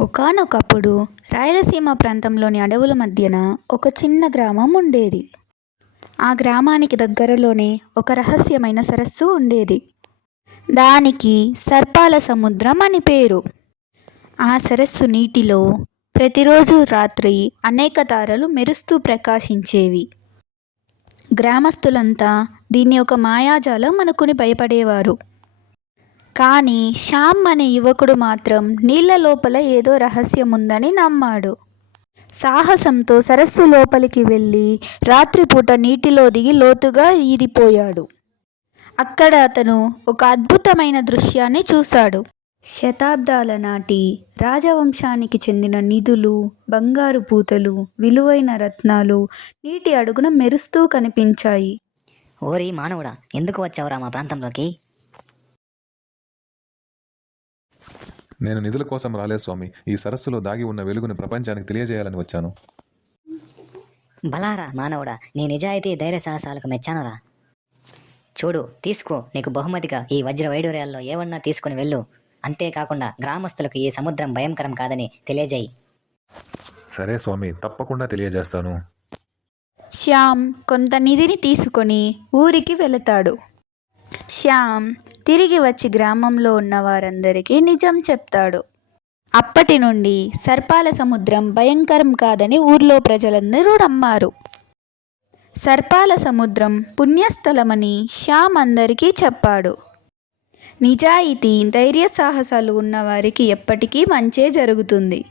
ఒకానొకప్పుడు రాయలసీమ ప్రాంతంలోని అడవుల మధ్యన ఒక చిన్న గ్రామం ఉండేది. ఆ గ్రామానికి దగ్గరలోనే ఒక రహస్యమైన సరస్సు ఉండేది. దానికి సర్పాల సముద్రం అని పేరు. ఆ సరస్సు నీటిలో ప్రతిరోజు రాత్రి అనేక తారలు మెరుస్తూ ప్రకాశించేవి. గ్రామస్తులంతా దీన్ని ఒక మాయాజాలం అనుకుని భయపడేవారు. కానీ శ్యామ్ అనే యువకుడు మాత్రం నీళ్ల లోపల ఏదో రహస్యం ఉందని నమ్మాడు. సాహసంతో సరస్సు లోపలికి వెళ్ళి రాత్రిపూట నీటిలో దిగి లోతుగా ఈదిపోయాడు. అక్కడ అతను ఒక అద్భుతమైన దృశ్యాన్ని చూశాడు. శతాబ్దాల నాటి రాజవంశానికి చెందిన నిధులు, బంగారు పూతలు, విలువైన రత్నాలు నీటి అడుగున మెరుస్తూ కనిపించాయి. ఓరి మానవుడా, ఎందుకు వచ్చావురా మా ప్రాంతంలోకి? నేను నిధుల కోసం రాలేదు స్వామి. ఈ సరస్సులో దాగి ఉన్న వెలుగుని ప్రపంచానికి తెలియజేయాలని వచ్చాను. బలారా మానవుడా, నీ నిజాయితీ ధైర్య సాహసాలకు మెచ్చానురా. చూడు, తీసుకో, నీకు బహుమతిగా ఈ వజ్ర వైడూర్యాల్లో ఏవన్నా తీసుకుని వెళ్ళు. అంతేకాకుండా గ్రామస్తులకు ఈ సముద్రం భయంకరం కాదని తెలియజేయి. సరే స్వామి, తప్పకుండా తెలియజేస్తాను. శ్యామ్ కొంత నిధిని తీసుకొని ఊరికి వెళతాడు. శ్యామ్ తిరిగి వచ్చి గ్రామంలో ఉన్న వారందరికీ నిజం చెప్తాడు. అప్పటి నుండి సర్పాల సముద్రం భయంకరం కాదని ఊర్లో ప్రజలందరూ నమ్మారు. సర్పాల సముద్రం పుణ్యస్థలమని శ్యామ్ అందరికీ చెప్పాడు. నిజాయితీ ధైర్య సాహసాలు ఉన్నవారికి ఎప్పటికీ మంచే జరుగుతుంది.